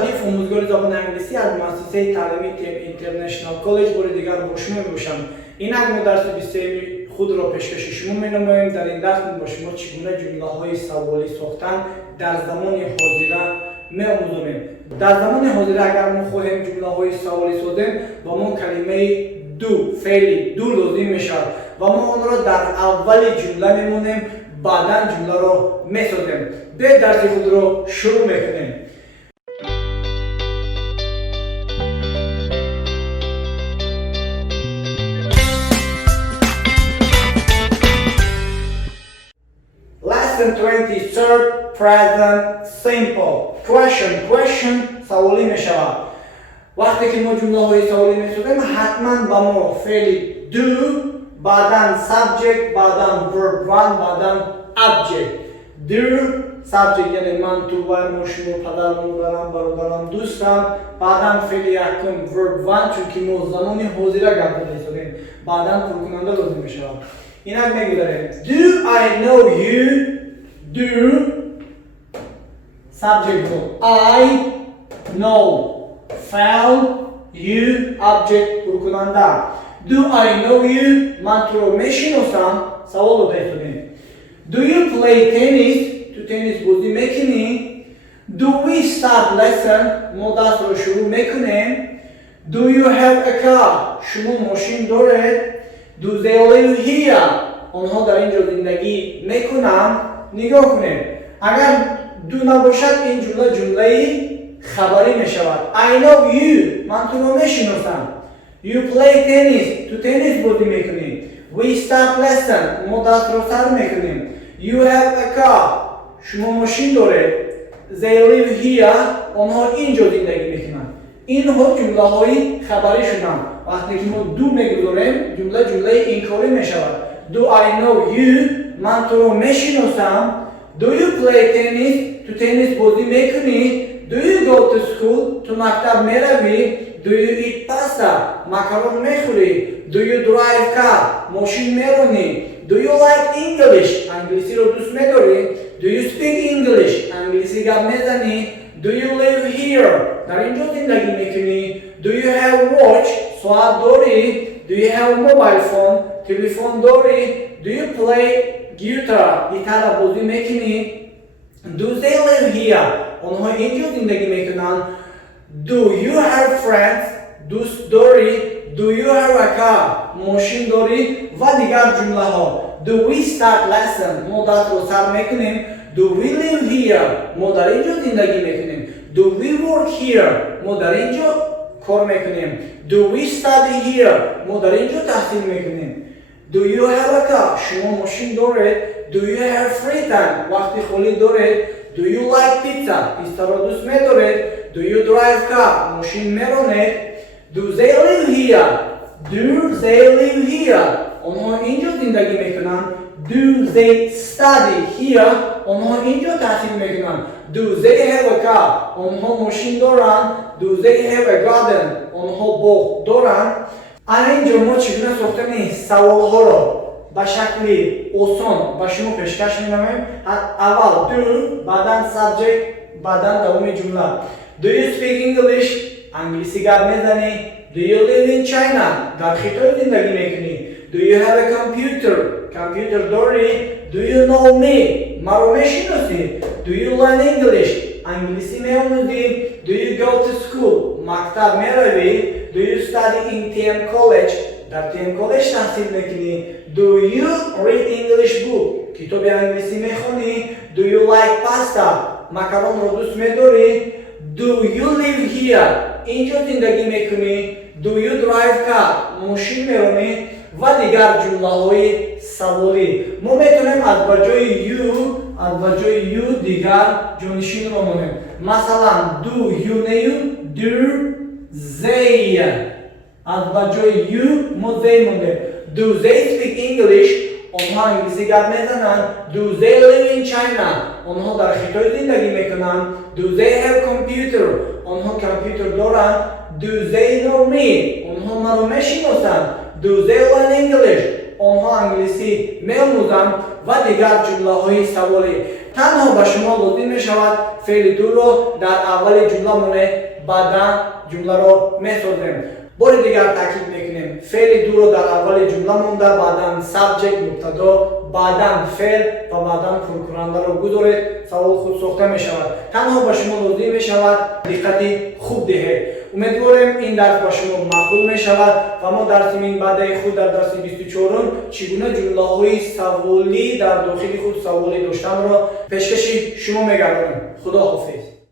Шариф, омӯзгори забони англисӣ аз муассисаи таълимии International College бори дигар бо шумо мебошам. Инак мо дарси 23 худро пешкаши шумо менамоем. Дар ин дарс мо ба шумо чӣ гуна ҷумлаҳои саволӣ сохтан дар замони ҳозира меомӯзонем. Дар замони ҳозира агар мо хоҳем ҷумлаҳои саволӣ созем, ба мо калимаи ду, феъли ду лозим мешавад ва мо онро дар аввали ҷумла мемонем, баъдан ҷумларо месозем. Бе дарси худро шурӯъ мекунем. Lesson 23, present simple. Question саволӣ мешавад. вақте ки мо ҷумлаҳои саволӣ месозем, ҳатман ба мо феъли do, баъдан subject, баъдан verb 1, баъдан object. Do subject яъне ман, ту, вай, мо, шумо, падар, модарам, бародарам, дӯстам. баъдан феъли якум verb 1, чунки мо замони ҳозира гап мезанем, баъдан пуркунанда лозим мешавад. Инак мегузарем. Do I know you? Do subject verb I know, fa'il you object пуркунанда. Do I know you? Ман туро мешиносам. саволро дастонем. Do you play tennis? Ту теннис бозӣ мекунӣ? Do we start lesson? мо дарсро шурӯъ мекунем. Do you have a car? шумо мошин доред? Do they live here? онҳо дар ин ҷо зиндагӣ мекунанд? нигоҳ кунем. агар ду набошад, ин ҷумла ҷумлаи хабарӣ мешавад. I know you, ман туро мешиносам. You play tennis, ту теннис бозӣ мекунӣ. We start lesson, мо дастро сар мекунем. You have a car, шумо мошин доред. They live here, онҳо ин ҷо зиндагӣ мекунанд. инҳо ҷумлаҳои хабарӣ шуданд. вақте ки мо ду мегузорем, ҷумла ҷумлаи инкорӣ мешавад. Do I know you? ман туро мешиносам. Do you play tennis? ту теннис бозӣ мекунӣ? Do you go to school? ту мактаб меравӣ? Do you eat pasta? макарон мехӯрӣ? Do you drive car? мошин меронӣ? Do you like English? англисиро дӯст медорӣ? Do you speak English? англисӣ гап мезанӣ? Do you live here? дар ин ҷо зиндагӣ мекунӣ? Do you have watch? соат дорӣ? Do you have mobile phone? телефон дорӣ? Do you play guitar? гитара бозӣ мекунӣ? Do they live here? онҳо ин ҷо зиндагӣ мекунанд? Do you have friends? дӯст дорӣ? Do you have a car? мошин дорӣ? ва дигар ҷумлаҳо. Do we start lesson? мо дарсро сар мекунем. Do we live here? мо дар ин ҷо зиндагӣ мекунем. Do we work here? мо дар ин ҷо кор мекунем. Do we study here? мо дар ин ҷо таҳсил мекунем. Do you have a car? шумо мошин доред? Do you have free time? вақти холӣ доред? Do you like pizza? пистаро дӯст медоред? Do you drive car? мошин меронед? Do they live here? Do they live here? онҳо ин ҷо зиндагӣ мекунанд. Do they study here? онҳо ин ҷо таҳсил мекунанд. Do they have a car? онҳо мошин доранд. Do they have a garden? онҳо боғ доранд. ана ин ҷо мо чӣ гуна сохтани саволҳоро ба шакли осон ба шумо пешкаш менамоем. аввал do, баъдан subject, баъдан давоми ҷумла. Do you speak English? англисӣ гап мезанӣ? Do you live in China? дар Хитой зиндагӣ мекунӣ? Do you have a computer? компютер дорӣ? Do you know me? маро мешиносӣ? Do you learn English? англисӣ меомӯзӣ? Do you go to school? мактаб меравӣ? Do you study in TM College? дар TM College таҳсил мекунӣ? Do you read English book? китоби англисӣ мехонӣ? Do you like pasta? макаронро дӯст медорӣ? Do you live here? ин ҷо зиндагӣ мекунӣ? Do you drive car? мошин меронӣ? ва дигар ҷумлаҳои саволӣ. мо метавонем аз ба ҷои ю дигар ҷонишинро монем. масалан, do you neyu? Do they? аз ба ҷои ю мо they мондем. Do they speak English? онҳо англисӣ гап мезананд. Do they live in China? онҳо дар Хитой зиндагӣ мекунанд. Do they have computer? онҳо компютер доранд. Do they know me? онҳо маро мешиносанд. Do they learn English? онҳо англисӣ меомӯзанд ва дигар ҷумлаҳои саволӣ. танҳо ба шумо лозим мешавад феъли дуро дар аввали ҷумла монед, баъдан ҷумларо месозем. бори дигар таъкид мекунем, феъли дуро дар аввали ҷумла монда, баъдан сабҷект мубтадо, баъдан феъл ва баъдан пуркунандаро гузоред, савол худ сохта мешавад. танҳо ба шумо лозим мешавад диққати хуб диҳед. умедворем ин дарс ба шумо мақбул мешавад ва мо дарси минбаъдаи худ дар дарси 24 чӣ гуна ҷумлаҳои саволӣ дар дохили худ саволи доштанро пешкаши шумо мегардонем. худо ҳофиз.